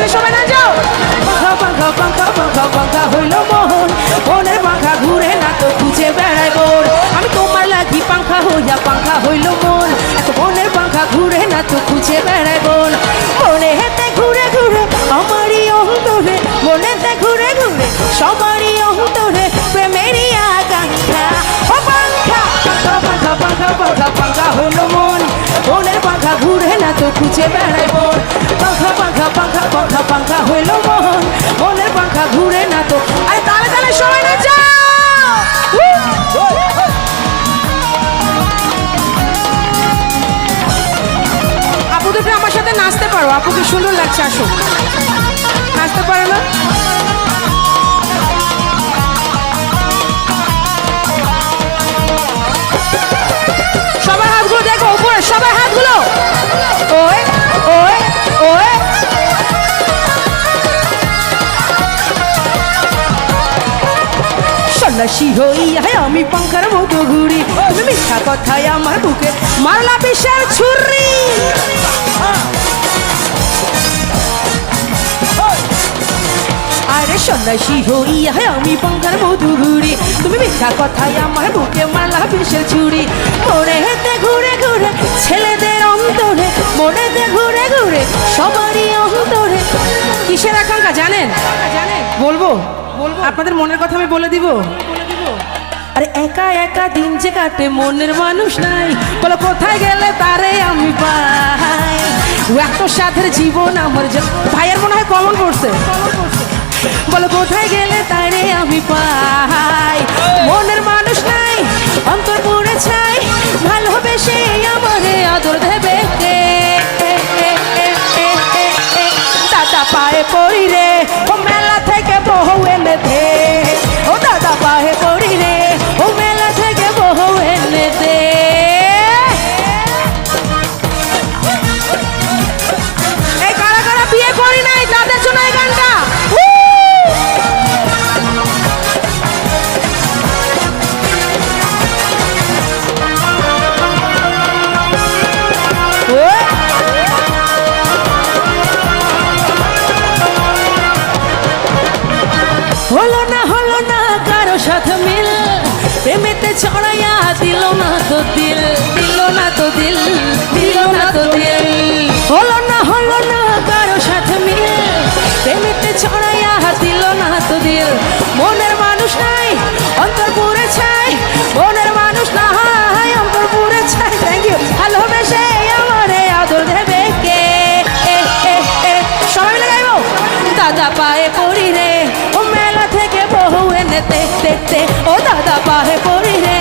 ছেলে সবাই না যাও। পাখা পাখা পাখা পাখা পাখা হইল মন, মনের পাখা ঘুরে না তো খুঁজে বেড়ায় বোর। আমি তোমার লাগি পাখা হইয়া পাখা হইল মন, এত মনের পাখা ঘুরে না তো খুঁজে বেড়ায় বোন। মনে হেতে ঘুরে ঘুরে আমারই অন্তরে, মনেতে ঘুরে ঘুরে সবারই অন্তরে প্রেমেরই আকাঙ্ক্ষা। ও পাখা পাখা পাখা পাখা পাখা পাখা হইল মন, মনের পাখা ঘুরে না তো খুঁজে বেড়ায় বোন। পাখা পাখা পাখা পাখা পাখা হইল মন, মনের পাখা ঘুরে না তো। আরে তালে তালে সবাই না যাও। আপু দুটো আমার সাথে নাচতে পারো, আপুকে সুন্দর লাগছে, আসো নাচতে পারো না? সবার হাতগুলো দেখো উপরে, সবার হাতগুলো। ওই ওই ওই সন্ন্যাসী হইয়া আমি পাঙ্খার মতো ঘুরি, তুমি মিথ্যা কথায় আমার বুকে মারলা বিষের ছুরি। আরে সন্ন্যাসী হইয়া আমি পাঙ্খার মতো ঘুরি, তুমি মিথ্যা কথায় আমার বুকে মারলা বিষের ছুরি। মনে হেতে ঘুরে ঘুরে ছেলেদের অন্তরে, মনেতে ঘুরে ঘুরে সবারই অন্তরে কিসের আকাঙ্ক্ষা জানেন? বলবো আপনাদের মনের কথা আমি বলে দিব। আরে একা একা দিন যে কাটে মনের মানুষ নাই, বলো কোথায় গেলে তারে আমি পাই। এত সাথের জীবন আমার ভাইয়ের মনে হয় কমন পড়ছে। বলো কোথায় গেলে তারে আমি পাই। মনের মানুষ নাই অন্তর পড়ে চাই, ভালোবেসে আমারে আদর দেবে কে? দাদা পায়ে পড়ি রে ও মেলা থেকে বহু এনে দে, ও দাদা পায়ে পড়ি রে ও মেলা থেকে বহু এনে দে। এই কারা কারা বিয়ে করি নাই তাদের জন্য এই গানটা। হলো না কারো সাথে মিল, প্রেমেতে ছড়াইয়া দিল না তো দিল, দিল না তো দিল, দিল না তো দিল। হলো না কারো সাথে মিল, প্রেমেতে ছড়াইয়া দিল না তো দিল। মনের মানুষ নাই অন্তর পুরে চাই, মনের মানুষ না হয় অন্তর পুরে চাই। Thank you. ভালোবেসে আমারে আদর দেবে কে? সবাই মিলে গাইবো। দাদা পায়ে পড়ি রে ও মেলা থেকে বহু এনে তে তে তে, ও দাদা পায়ে পড়ি রে